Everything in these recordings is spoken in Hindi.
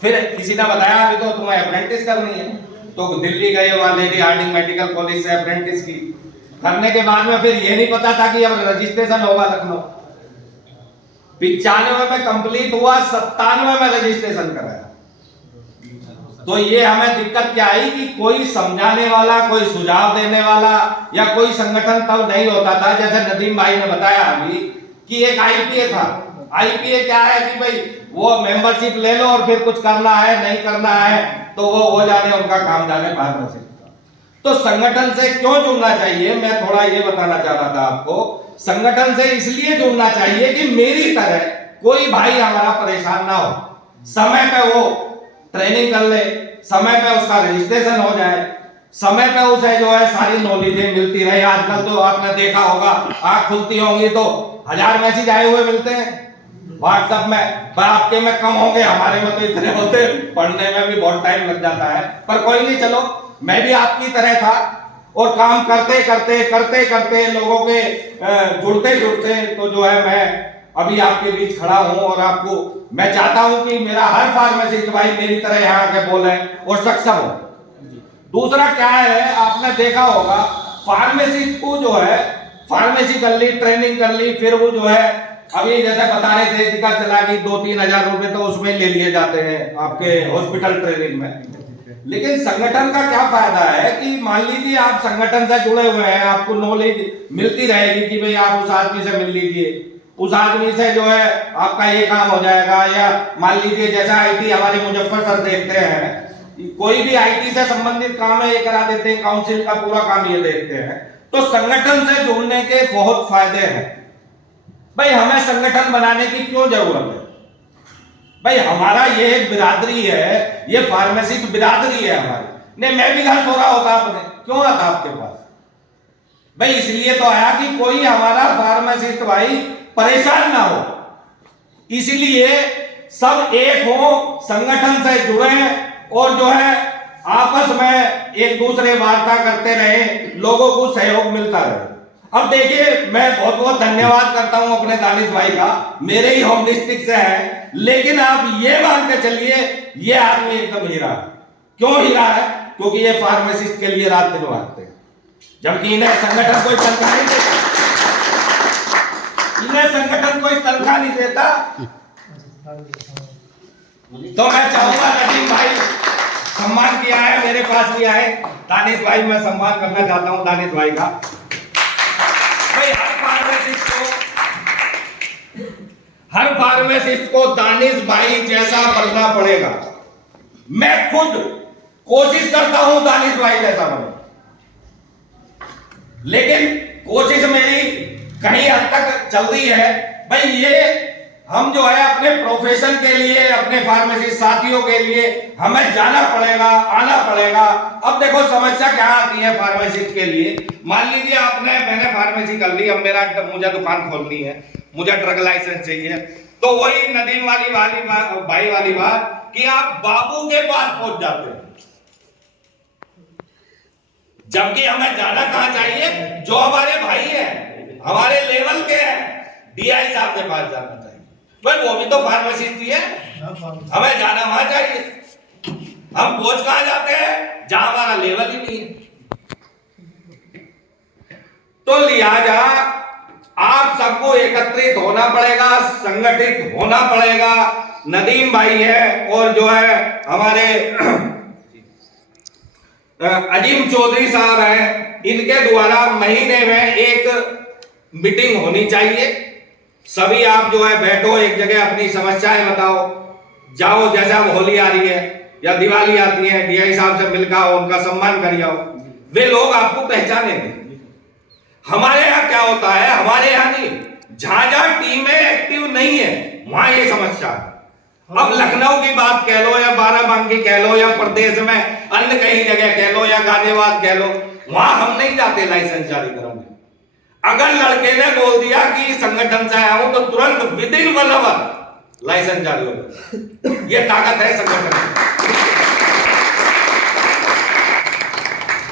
फिर किसी ने बताया अभी तो तुम्हें अप्रेंटिस करनी है, तो दिल्ली गए, वहां लेडी हार्डिंग मेडिकल कॉलेज से अप्रेंटिस की। करने के बाद में फिर ये नहीं पता था कि अब रजिस्ट्रेशन होगा लखनऊ। 95 में कंप्लीट हुआ, 97 में रजिस्ट्रेशन कराया। तो ये हमें दिक्कत क्या आई कि कोई समझाने वाला, कोई सुझाव देने वाला या कोई संगठन तब नहीं होता था। जैसे नदीम भाई ने बताया अभी कि एक आईपीए था। आईपीए क्या है कि भाई वो मेंबरशिप ले लो और फिर कुछ करना है नहीं करना है तो वो हो जाने, उनका काम जाने फार्मेसी। तो संगठन से क्यों जुड़ना चाहिए, मैं थोड़ा ये बताना चाह रहा था आपको। संगठन से इसलिए जुड़ना चाहिए कि मेरी तरह कोई भाई हमारा परेशान ना हो, समय पे वो ट्रेनिंग कर ले, समय पे उसका रजिस्ट्रेशन हो जाए, समय पे उसे जो है सारी नॉलेजें मिलती रहे। आजकल तो आपने देखा होगा, आंख खुलती होंगी तो 1000 मैसेज आए हुए मिलते हैं व्हाट्सएप में, पर आपके में कम होंगे, हमारे में तो इतने होते, पढ़ने में भी बहुत टाइम लग जाता है। पर कोई नहीं, चलो मैं भी आपकी तरह था और काम करते करते लोगों के जुड़ते तो जो है मैं अभी आपके बीच खड़ा हूं और आपको मैं चाहता हूं कि मेरा हर फार्मासिस्ट भाई मेरी तरह यहाँ के बोले और सक्षम हो। दूसरा क्या है, आपने देखा होगा फार्मासिस्ट को जो है फार्मेसी कर ली, ट्रेनिंग कर ली, फिर वो जो है अभी जैसे बता रहे थे जिका चला कि 2-3 हजार रुपए तो उसमें ले लिए जाते हैं आपके हॉस्पिटल ट्रेनिंग में। लेकिन संगठन का क्या फायदा है कि मान लीजिए आप संगठन से जुड़े हुए हैं, आपको नॉलेज मिलती रहेगी कि भाई आप उस आदमी से मिल लीजिए, उस आदमी से जो है आपका ये काम हो जाएगा। या मान लीजिए जैसा आईटी हमारे मुजफ्फर सर देखते हैं, कोई भी आईटी से संबंधित काम है ये करा देते हैं, काउंसिल का पूरा काम ये देखते हैं। तो संगठन से जुड़ने के बहुत फायदे हैं। भाई हमें संगठन बनाने की क्यों जरूरत है? भाई हमारा ये एक बिरादरी है, ये फार्मासिस्ट बिरादरी है हमारी। नहीं, मैं भी घर सो रहा होता अपने, क्यों आता आपके पास? भाई इसलिए तो आया कि कोई हमारा फार्मासिस्ट भाई परेशान ना हो, इसीलिए सब एक हो, संगठन से जुड़े और जो है आपस में एक दूसरे वार्ता करते रहे, लोगों को सहयोग मिलता रहे। अब देखिए, मैं बहुत बहुत धन्यवाद करता हूं अपने दानिश भाई का, मेरे ही होम डिस्ट्रिक्ट से है, लेकिन आप ये मान के चलिए ये आदमी एकदम हीरा है। क्यों हीरा है? क्योंकि ये फार्मासिस्ट के लिए रात दिन भागते हैं, जबकि इन्हें संगठन कोई तनख्वाह नहीं देता, इन्हें संगठन कोई तनख्वाह नहीं देता। तो मैं चाहूंगा नदीम भाई सम्मान किया है, मेरे पास भी आए, दानिश भाई मैं सम्मान करना चाहता हूं दानिश भाई का। हर फार्मासिस्ट को दानिश भाई जैसा बनना पड़ेगा। मैं खुद कोशिश करता हूं दानिश भाई जैसा बने, लेकिन कोशिश मेरी कहीं हद तक चल रही है। भाई ये हम जो है अपने प्रोफेशन के लिए, अपने फार्मेसी साथियों के लिए हमें जाना पड़ेगा, आना पड़ेगा। अब देखो समस्या क्या आती है फार्मेसिस्ट के लिए। मान लीजिए मैंने फार्मेसी कर ली, अब मुझे दुकान खोलनी है, मुझे ड्रग लाइसेंस चाहिए, तो वही नदीम भाई वाली बात कि आप बाबू के पास पहुंच जाते हैं, जबकि हमें जाना कहां चाहिए? जो हमारे भाई हैं, हमारे लेवल के हैं, डीआई साहब के पास जाना चाहिए। भाई वो भी तो फार्मासिस्ट ही है, हमें जाना वहां चाहिए। हम पहुंच कहां जाते हैं? जहां हमारा लेवल ही नहीं है। तो लिहाजा आप सबको एकत्रित होना पड़ेगा, संगठित होना पड़ेगा। नदीम भाई है और जो है हमारे अजीम चौधरी साहब हैं, इनके द्वारा महीने में एक मीटिंग होनी चाहिए। सभी आप जो है बैठो एक जगह, अपनी समस्याएं बताओ, जाओ, जैसा होली आ रही है या दिवाली आती है, डीआई साहब से मिलकर आओ, उनका सम्मान करिए आओ, वे लोग आपको पहचानेंगे। हमारे यहाँ क्या होता है, हमारे यहाँ नहीं, जहां जहां टीमें एक्टिव नहीं है वहां ये समस्या है। अब लखनऊ की बात कह लो या बाराबंकी कह लो या प्रदेश में अन्य कहीं जगह कह लो या गाजियाबाद कह लो, वहां हम नहीं जाते लाइसेंस जारी कराने। अगर लड़के ने बोल दिया कि संगठन से आया हूं तो तुरंत विदिन 1 आवर लाइसेंस जारी होगा। ये ताकत है संगठन की।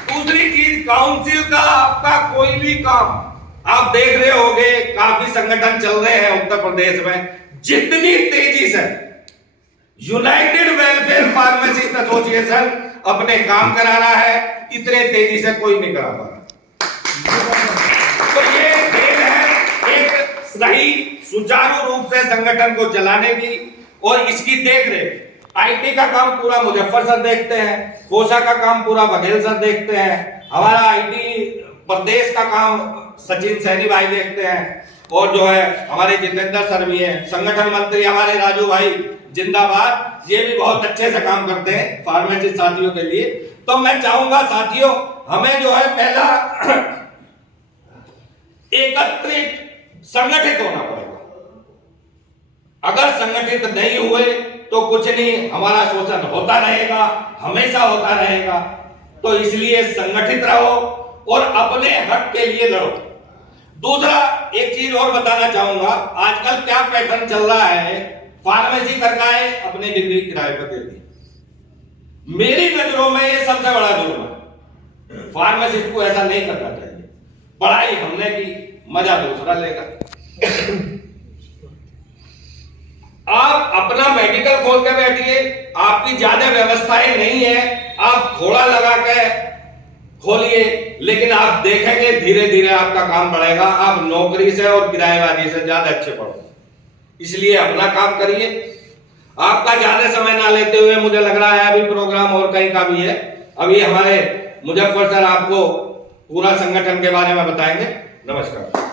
दूसरी चीज, काउंसिल का आपका कोई भी काम आप देख रहे होंगे, काफी संगठन चल रहे हैं उत्तर प्रदेश में, जितनी तेजी से यूनाइटेड वेलफेयर फार्मासिस्ट एसोसिएशन अपने काम करा रहा है, इतने तेजी से कोई नहीं करा पा रहा। तो ये खेल है एक सही सुचारू रूप से संगठन को चलाने की, और इसकी देखरेख आईटी का काम पूरा मुजफ्फर सर देखते हैं, कोषा का काम पूरा बघेल सर देखते हैं, हमारा आईटी प्रदेश का काम सचिन सैनी भाई देखते हैं, और जो है हमारे जितेंद्र सर भी हैं, संगठन मंत्री हमारे राजू भाई जिंदाबाद, ये भी बहुत अच्छे से काम करते हैं फार्मेसिस्ट साथियों के लिए। तो मैं चाहूंगा साथियों, हमें जो है पहला एकत्रित संगठित होना पड़ेगा। अगर संगठित नहीं हुए तो कुछ नहीं, हमारा शोषण होता रहेगा, हमेशा होता रहेगा। तो इसलिए संगठित रहो और अपने हक के लिए लड़ो। दूसरा एक चीज और बताना चाहूंगा, आजकल क्या पैटर्न चल रहा है, फार्मेसी करना है अपनी डिग्री किराए पर दे दी। मेरी नजरों में ये सबसे बड़ा जुर्म है, फार्मासिस्ट को ऐसा नहीं करना चाहिए। पढ़ाई हमने की, मजा दूसरा लेगा। आप अपना मेडिकल खोल के बैठिए, आपकी ज्यादा व्यवस्थाएं नहीं है, आप थोड़ा लगा के खोलिए, लेकिन आप देखेंगे धीरे धीरे आपका काम बढ़ेगा, आप नौकरी से और किराएबाजी से ज्यादा अच्छे पढ़ोगे। इसलिए अपना काम करिए। आपका ज्यादा समय ना लेते हुए, मुझे लग रहा है अभी प्रोग्राम और कहीं का भी है, अभी हमारे मुजफ्फर सर आपको पूरा संगठन के बारे में बताएंगे। नमस्कार।